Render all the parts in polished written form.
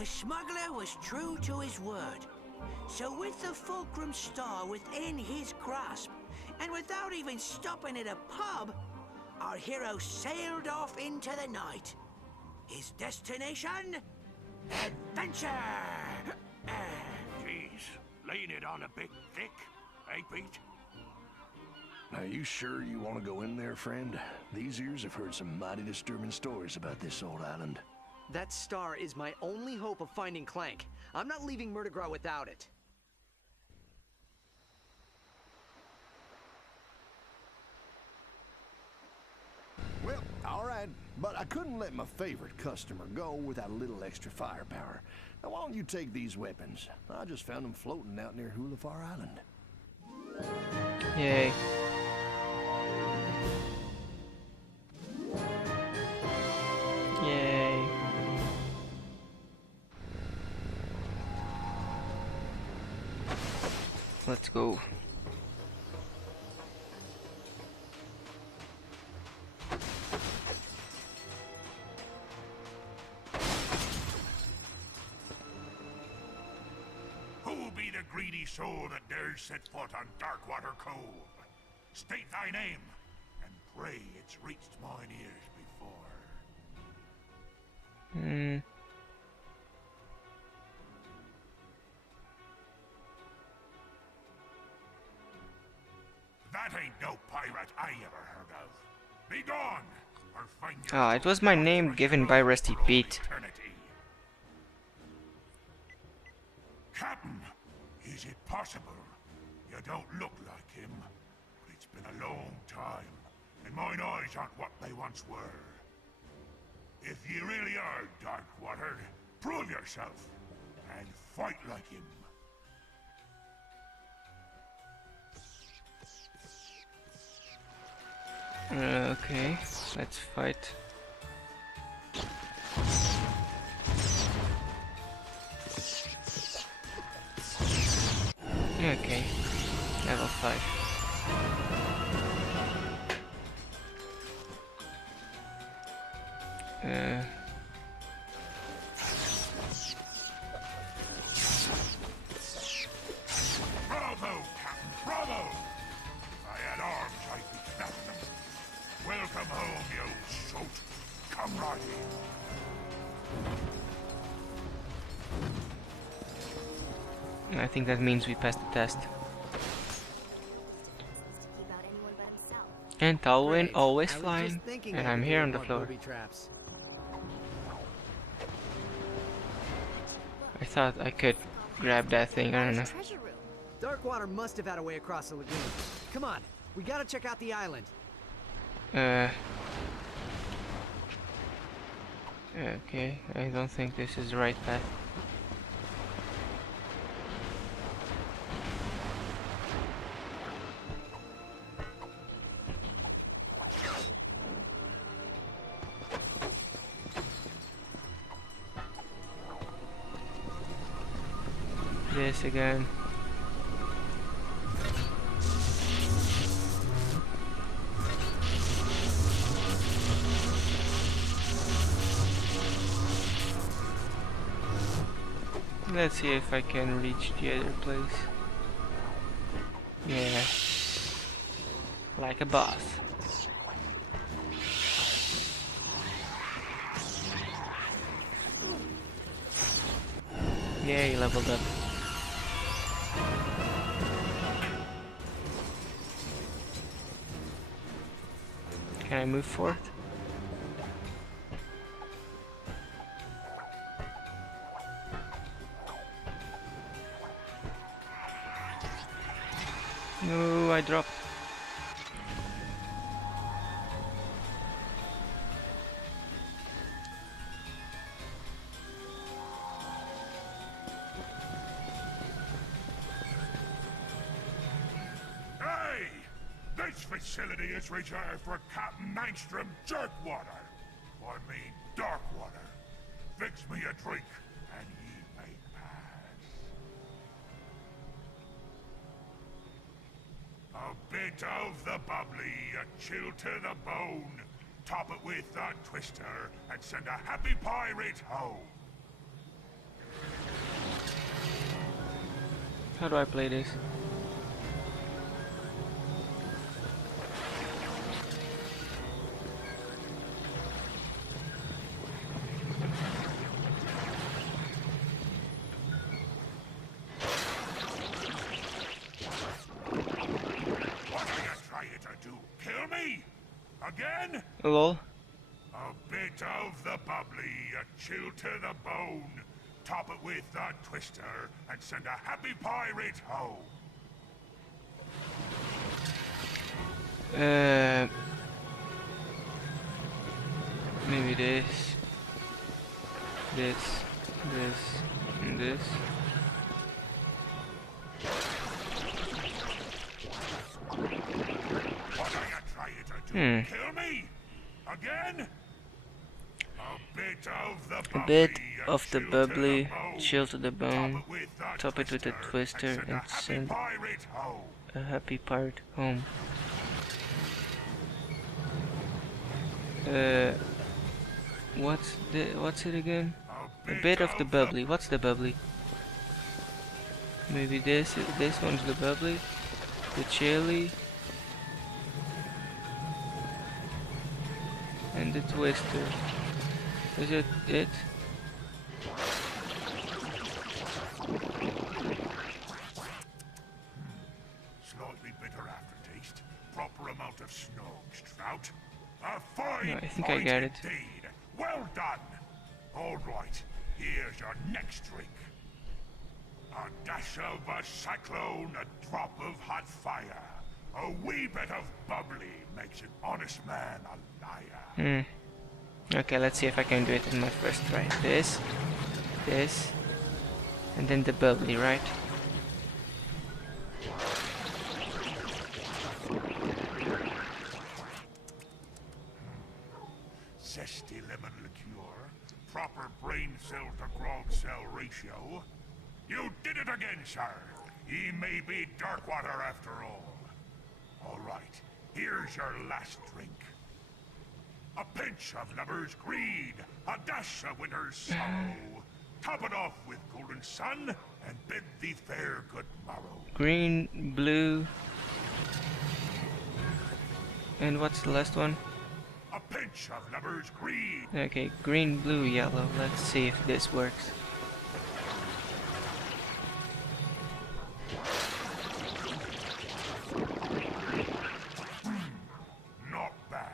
The smuggler was true to his word. So with the Fulcrum star within his grasp, and without even stopping at a pub, our hero sailed off into the night. His destination? Adventure! Jeez, laying it on a bit thick, eh, Pete? Are you sure you want to go in there, friend? These ears have heard some mighty disturbing stories about this old island. That star is my only hope of finding Clank. I'm not leaving Murdergraw without it. Well, all right, but I couldn't let my favorite customer go without a little extra firepower. Now, why don't you take these weapons? I just found them floating out near Hulafar Island. Yay. Yay. Let's go. Who be the greedy soul that dares set foot on Darkwater Cove? State thy name, and pray it's reached mine ears before. That ain't no pirate I ever heard of. Be gone, or find your Ah, it was my name given by Rusty Pete. eternity. Captain, is it possible? You don't look like him, but it's been a long time, and mine eyes aren't what they once were. If you really are Darkwater, prove yourself, and fight like him. Okay, let's fight. Okay, level 5. Bravo, Captain, bravo! If I had arms, I'd be snapping them. Welcome home, you soot. Come right in. I think that means we passed the test. And Talwyn Great. always I was flying, just thinking and I I'm could here do on the more floor. booby traps. I thought I could grab that thing, I don't know. Darkwater must have had a way across the lagoon. Come on, we gotta check out the island. Okay, I don't think this is the right path. This again. Let's see if I can reach the other place. Yeah. Like a boss. Yay, leveled up. Can I move forward? No, I dropped. Hey! This facility is reserved for Captain Nystrom Jerkwater. I mean Darkwater. Fix me a drink, and ye may pass. A bit of the bubbly, a chill to the bone. Top it with a twister, and send a happy pirate home. How do I play this? What are you trying to do? Kill me? Again? Lol. A bit of the bubbly, a chill to the bone. Top it with the twister and send a happy pirate home. Maybe this, and this. What are you trying to do? Kill me? Again? A bit of the A bubbly, bit of the chill to bubbly, bone. chill to the bone. Top it with the Twister and send pirate home. a happy pirate home. What's it again? A bit of the bubbly. What's the bubbly? Maybe this one's the bubbly. The chili. And the twister. Is it? Slightly bitter aftertaste. Proper amount of snogs, trout. A fine No, I think I fight got it. indeed. Well done. All right, here's your next drink. A dash of a cyclone, a drop of hot fire. A wee bit of bubbly makes an honest man a liar. Okay, let's see if I can do it in my first try. This, and then the bubbly, right? Zesty lemon liqueur, proper brain cell to grog cell ratio. You did it again, sir. He may be Darkwater after all. All right, here's your last drink. A pinch of lover's greed, a dash of winter's sorrow. Top it off with golden sun, and bid thee fair good morrow. Green, blue, and what's the last one? A pinch of lover's greed. Okay, green, blue, yellow. Let's see if this works. Not bad.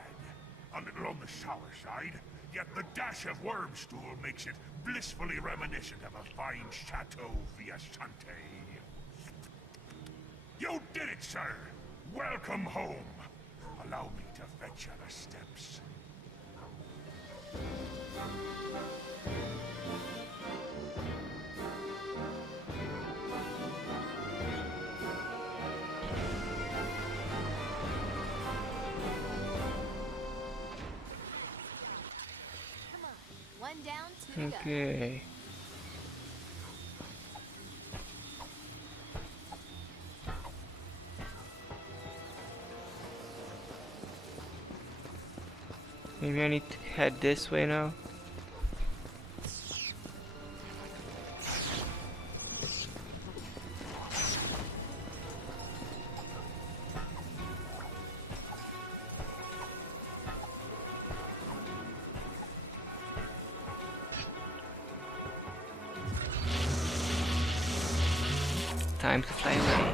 A little on the sour side, yet the dash of wormstool makes it blissfully reminiscent of a fine Chateau Viasante. You did it, sir! Welcome home! Allow me to fetch you the steps. Come on, one down, two to go. Okay. Maybe I need to head this way now. Time to fly away.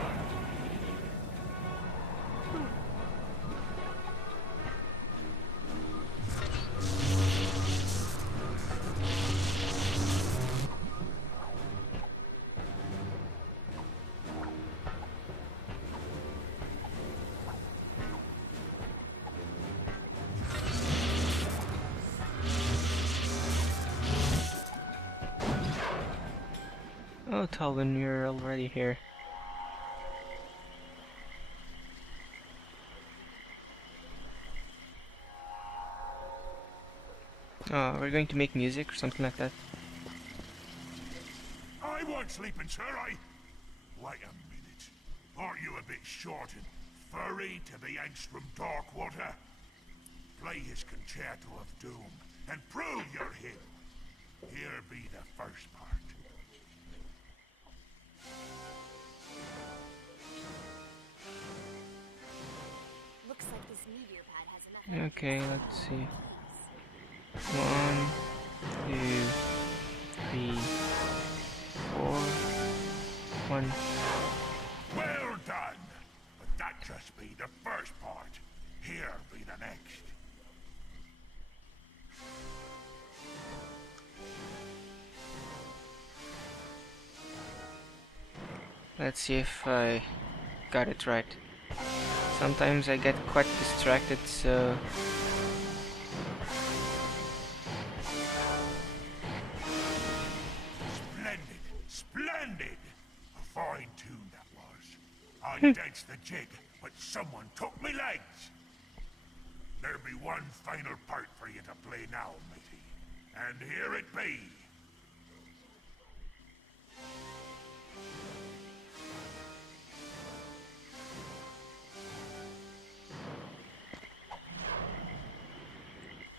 Oh, Talvin, you're already here. Oh, we're going to make music or something like that. I won't sleeping, sir, Wait a minute. Aren't you a bit short and furry to be Angstrom Darkwater? Play his concerto of doom and prove you're him. Here be the first part. Okay, let's see. 1, 2, 3, 4, 1. Well done! But that just be the first part. Here be the next. Let's see if I got it right. Sometimes I get quite distracted, so... Splendid! Splendid! A fine tune that was. I danced the jig, but someone took me legs. There'll be one final part for you to play now, matey. And here it be.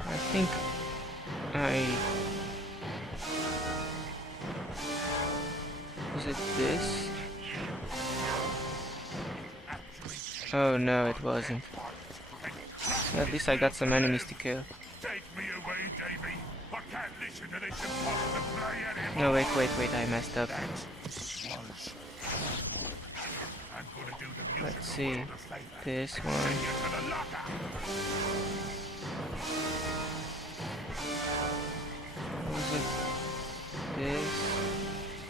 I think Was it this? Oh no, it wasn't. At least I got some enemies to kill. Take me away, Davy. I can't listen to this impossible play anymore. No, wait, I messed up. I'm gonna do the music Let's see. world a favor. This Take one. you to the locker. Was it this?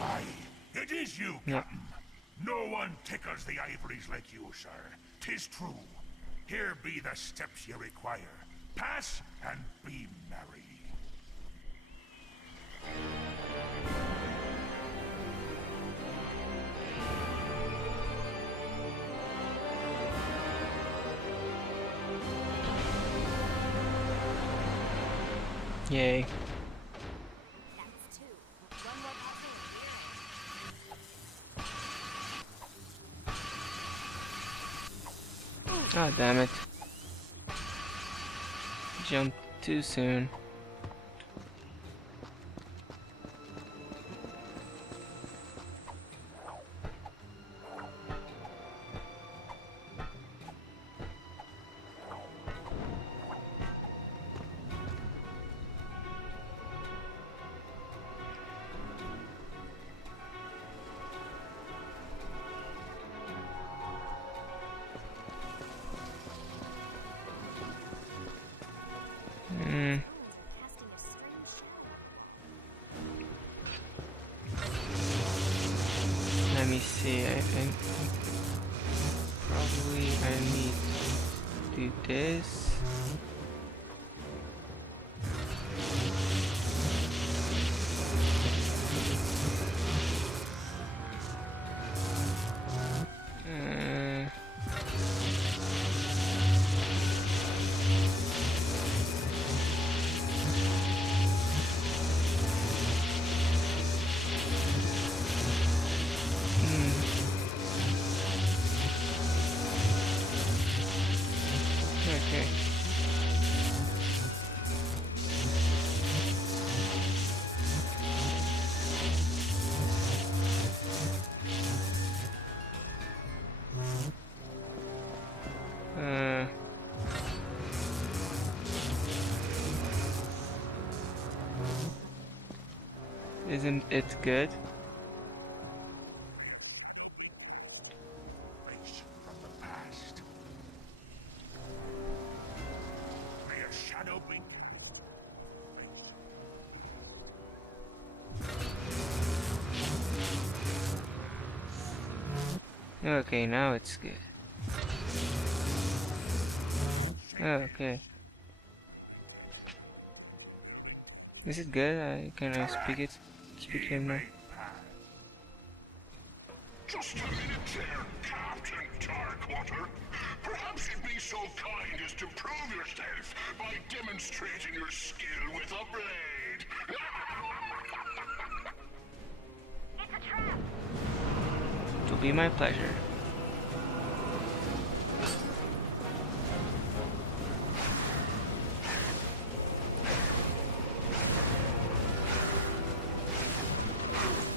Aye, it is you, Yeah. Captain. No one tickles the ivories like you, sir. 'Tis true. Here be the steps you require. Pass and be merry. Yay. That's 2. One more passing. Ah, damn it. Jumped too soon. Casting a strange Let me see. I think probably I need to do this. Okay. Isn't it good? Race from the past. May a shadow be cast. Race. Okay, now it's good. Okay. Is it good? Can I speak it? Speak to him now. Just a minute there, Captain Darkwater. Perhaps you'd be so kind as to prove yourself by demonstrating your skill with a blade. It will be my pleasure.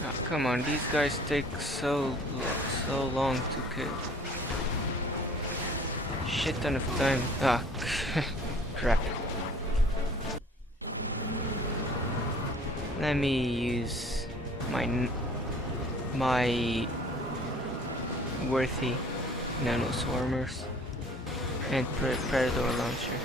Oh, come on, these guys take so long to kill. Shit ton of time. Ah, Crap. Let me use my worthy nano swarmers and predator launcher.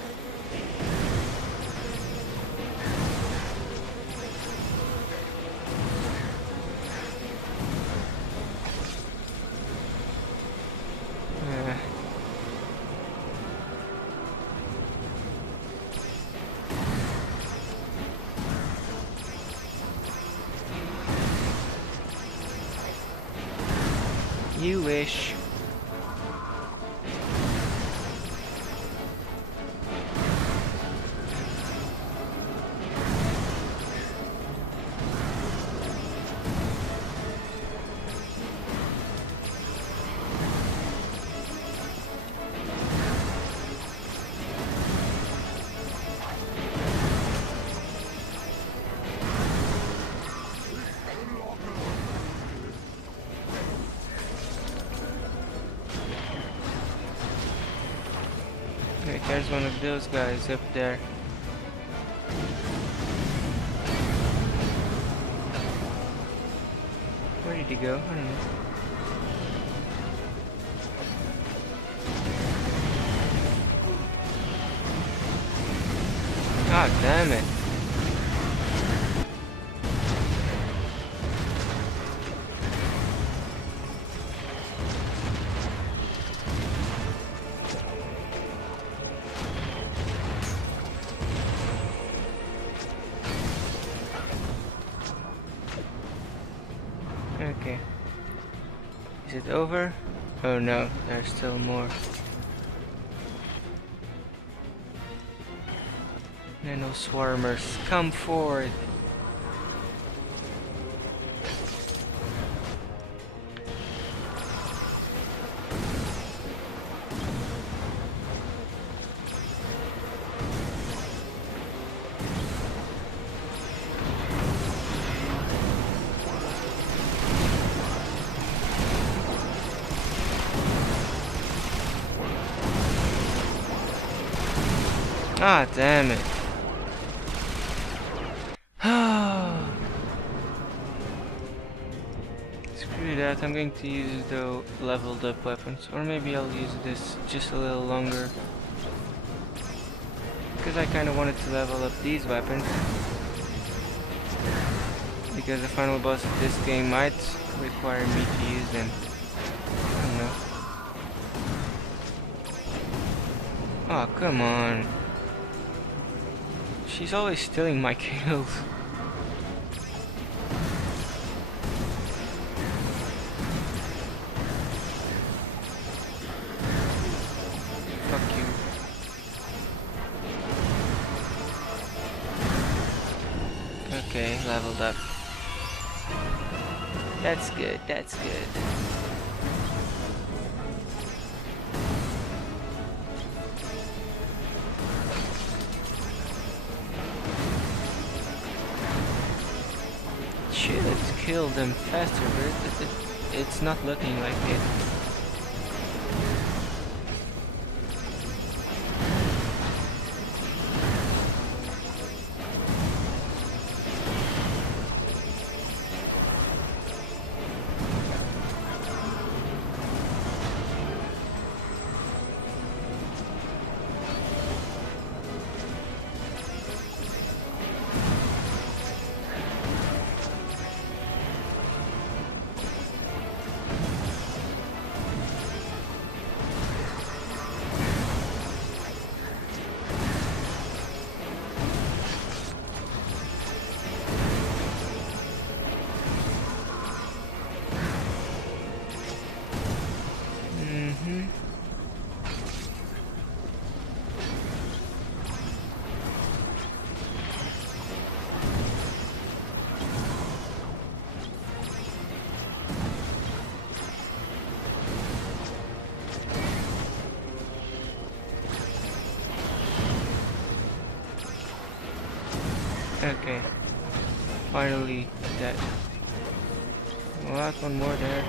You wish. Okay, there's one of those guys up there. Where did he go? I don't know. God damn it. Okay. Is it over? Oh no, there's still more. Nano swarmers, come forward! Ah, damn it. Screw that, I'm going to use the leveled up weapons. Or maybe I'll use this just a little longer. Because I kind of wanted to level up these weapons. Because the final boss of this game might require me to use them. I don't know. Oh, come on. She's always stealing my kills. Fuck you. Okay, leveled up. That's good, that's good. Should kill them faster, but it's not looking like it. Okay, finally dead. What? One more there.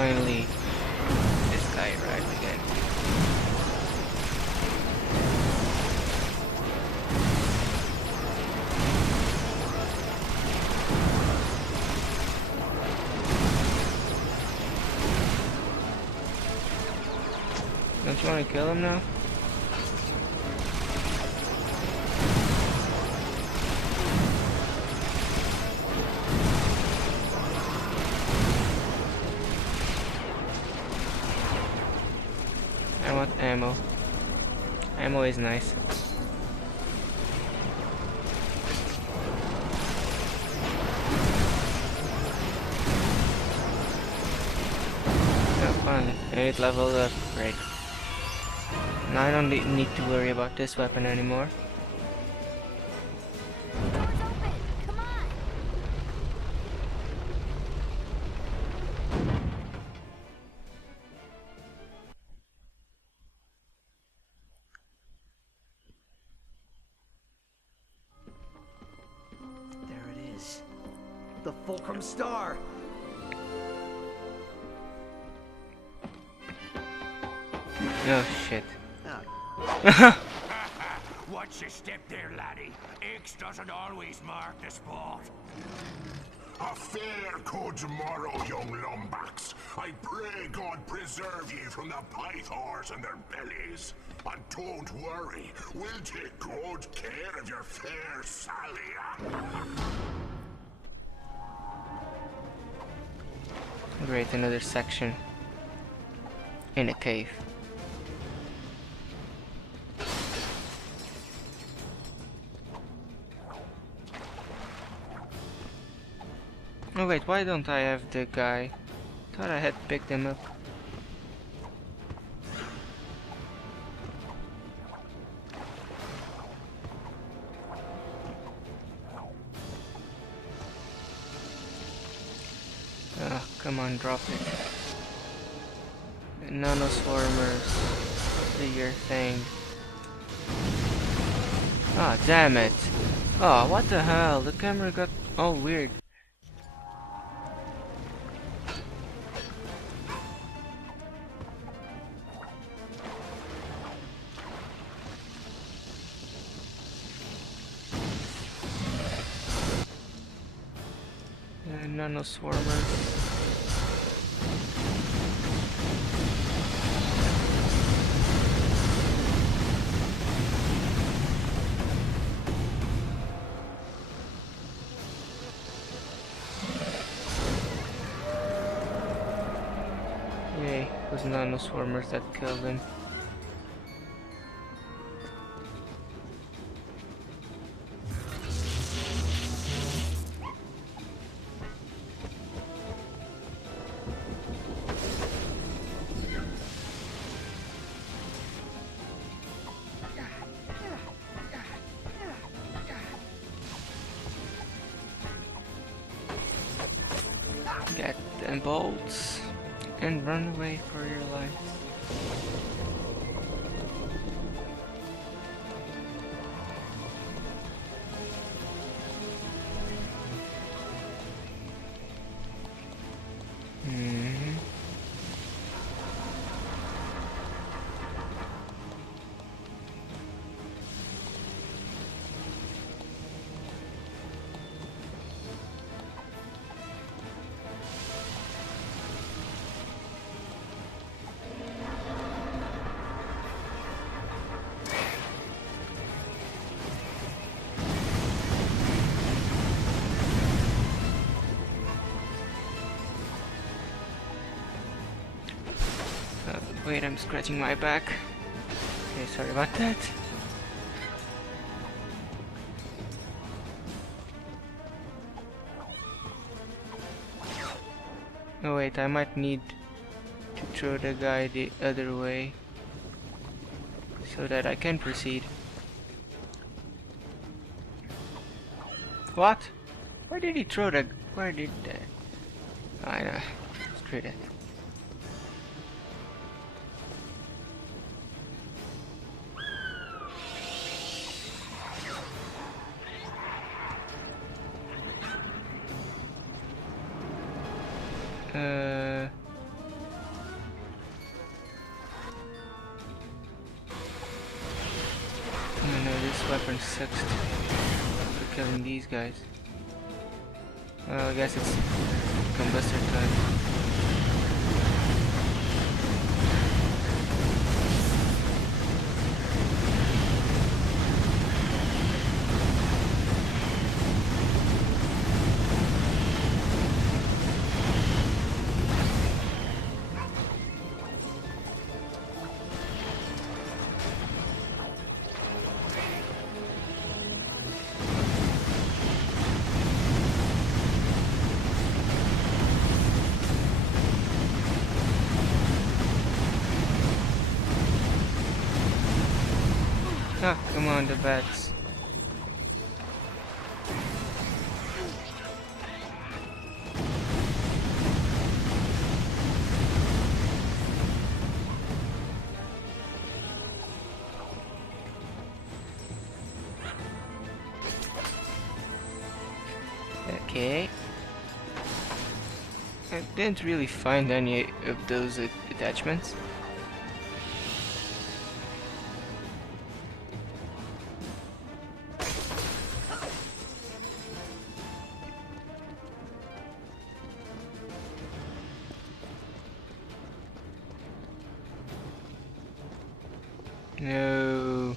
finally. This guy arrived again. Don't you want to kill him now? I want ammo. Ammo is nice. Oh, fun. And it leveled up. Great. Now I don't need to worry about this weapon anymore. Door's open. Come on. There it is. The Fulcrum Star. Oh shit. Oh, Watch your step there, laddie. X doesn't always mark the spot. A fair good tomorrow, young lumbacks. I pray God preserve ye from the pythors and their bellies. And don't worry, we'll take good care of your fair Sally. Great, another section. In a cave. Oh wait, why don't I have the guy? Thought I had picked him up. Oh, come on, drop it. The nanoswarmers. Do your thing. Ah, damn it. Oh, what the hell? The camera got all weird. Nanoswarmers. Yay, it was nanoswarmers that killed him. Get them bolts and run away for your life. Wait, I'm scratching my back. Okay, sorry about that. Oh wait, I might need to throw the guy the other way so that I can proceed. What? Where did he throw the... Where did the... I know. Screw that. this weapon sucks for killing these guys. Well, I guess it's combustor time. Ah, come on, the bats. Okay. I didn't really find any of those attachments. No.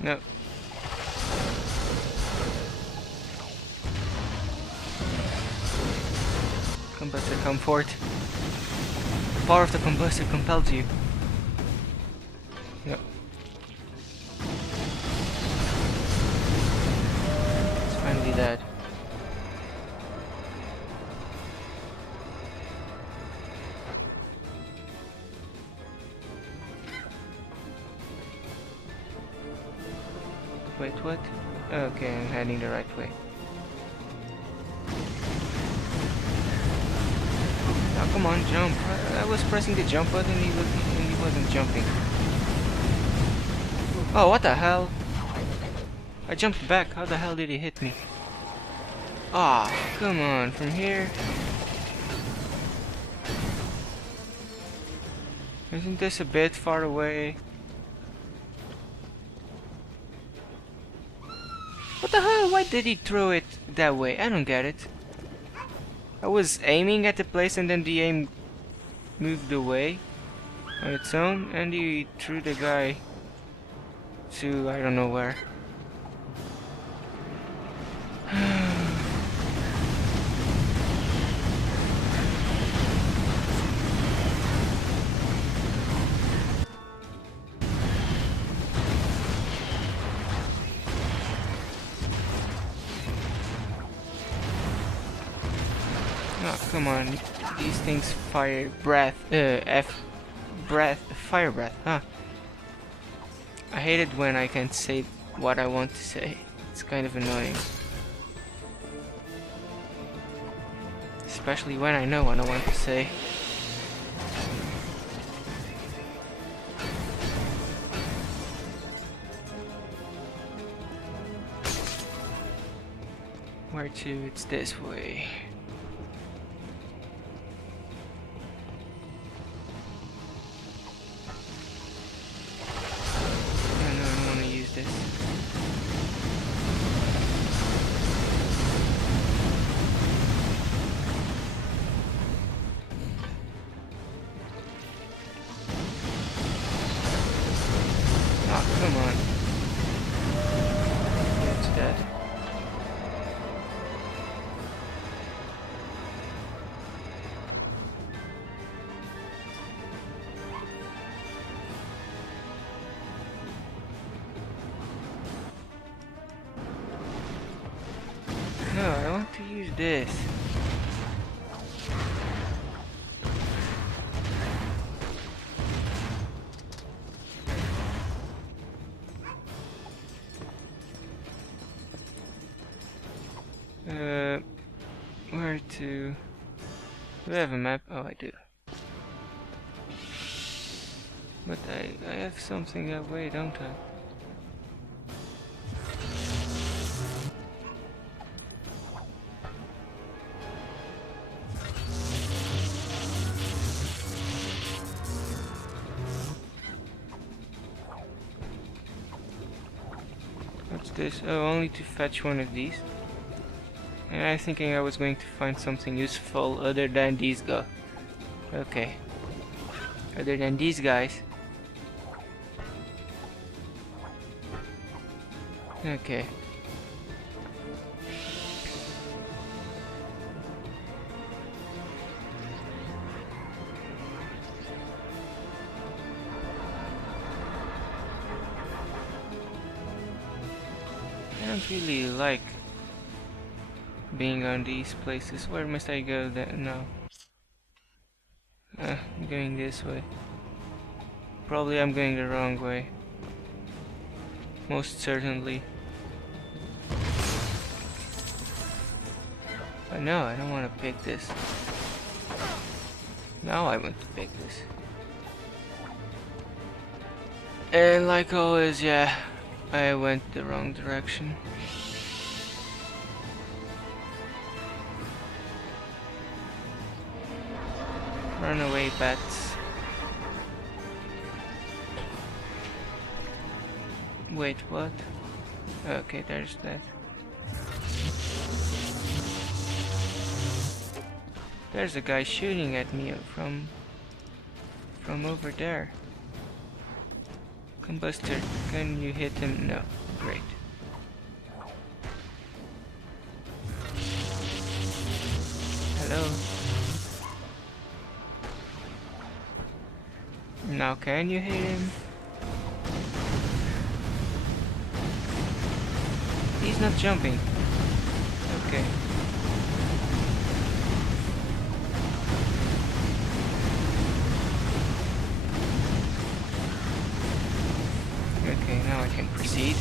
No. Combustor, come forth. The power of the combustor compels you. Yep. It's finally dead. Wait, what? Okay, I'm heading the right way. Now come on, jump. I was pressing the jump button and he wasn't jumping. Oh, what the hell? I jumped back. How the hell did he hit me? Ah, come on, from here. Isn't this a bit far away? What the hell? Why did he throw it that way? I don't get it. I was aiming at the place and then the aim moved away on its own and he threw the guy to I don't know where. Oh, come on. These things fire breath. Fire breath, huh? I hate it when I can't say what I want to say. It's kind of annoying. Especially when I know what I want to say. Where to? It's this way. Come on. It's dead. No, I want to use this. Where to? Do I have a map? Oh, I do. But I have something that way, don't I? What's this? Oh, only to fetch one of these. And I'm thinking I was going to find something useful other than these guys. Okay. Other than these guys. Okay. I don't really like being on these places. Where must I go then? No. I'm going this way. Probably I'm going the wrong way. Most certainly. But no, I don't want to pick this. Now I want to pick this. And like always, yeah, I went the wrong direction. Run away, bats. Wait, what? Okay, there's that. There's a guy shooting at me from over there. Combustor, can you hit him? No. Great. Hello? Now can you hit him? He's not jumping. Okay. Okay, now I can proceed.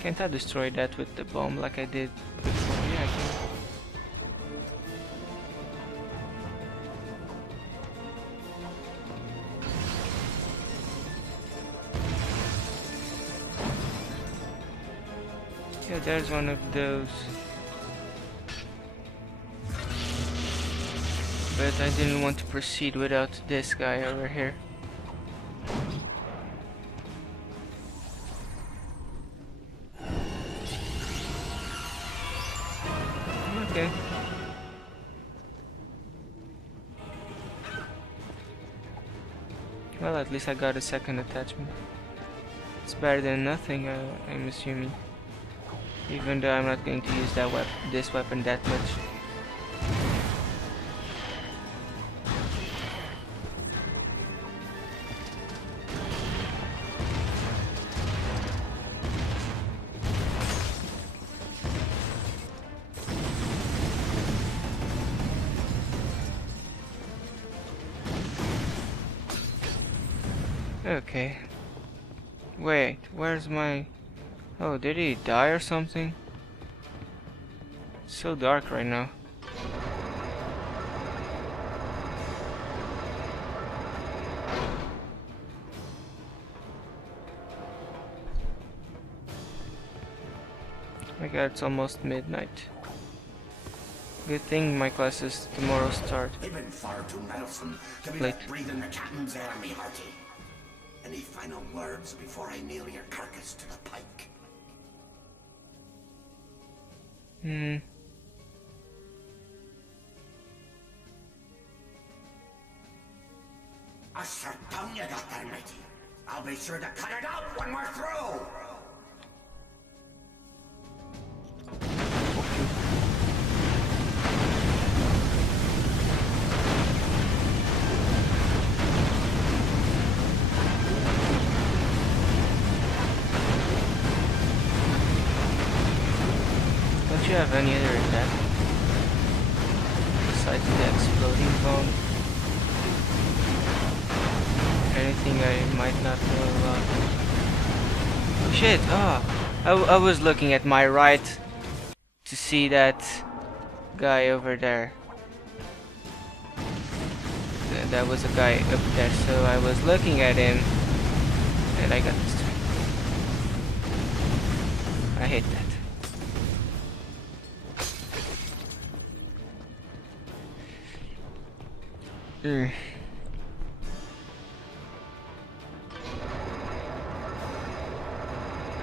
Can't I destroy that with the bomb like I did before? Yeah, I can. Yeah, there's one of those. But I didn't want to proceed without this guy over here. Okay. Well, at least I got a second attachment. It's better than nothing, I'm assuming. Even though I'm not going to use that this weapon that much. Okay. Wait, where's my... Oh, did he die or something? It's so dark right now. My god, it's almost midnight. Good thing my classes tomorrow start. They've been far too meddlesome to be Late. left breathing the captain's air, me hearty. Any final words before I nail your carcass to the pike? A sharp tongue you got there, matey. I'll be sure to cut it out when we're through. Don't you have any other attack? Besides the exploding bomb? Anything I might not know about? Oh Shit, oh. I was looking at my right to see that guy over there. That was a guy up there, so I was looking at him and I got destroyed. I hate that.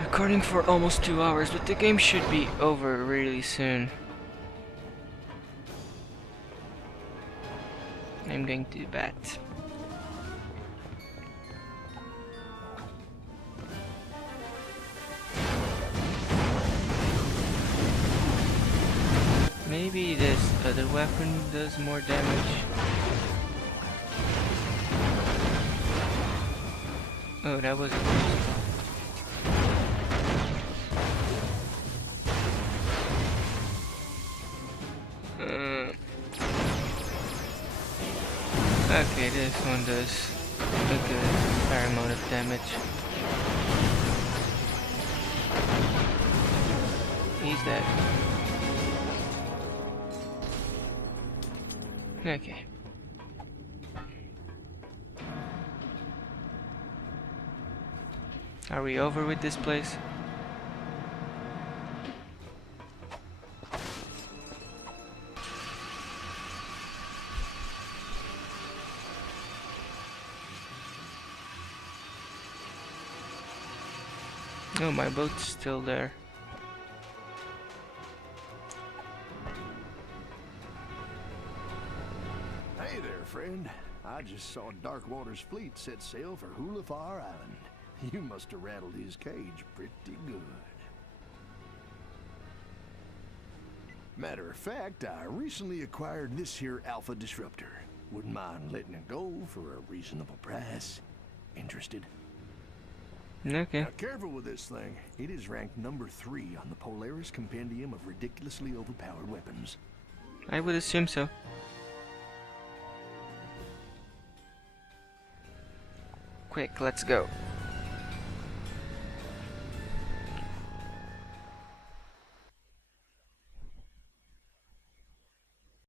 Recording for almost 2 hours, but the game should be over really soon. I'm going to bat. Maybe this other weapon does more damage. Oh, that was a close call. Okay, this one does a good fair amount of damage. He's dead. Okay. Are we over with this place? Oh, my boat's still there. Hey there, friend. I just saw Darkwater's fleet set sail for Hulafar Island. You must have rattled his cage pretty good. Matter of fact, I recently acquired this here Alpha Disruptor. Wouldn't mind letting it go for a reasonable price. Interested? Okay. Now, careful with this thing. It is ranked number 3 on the Polaris Compendium of ridiculously overpowered weapons. I would assume so. Quick, let's go.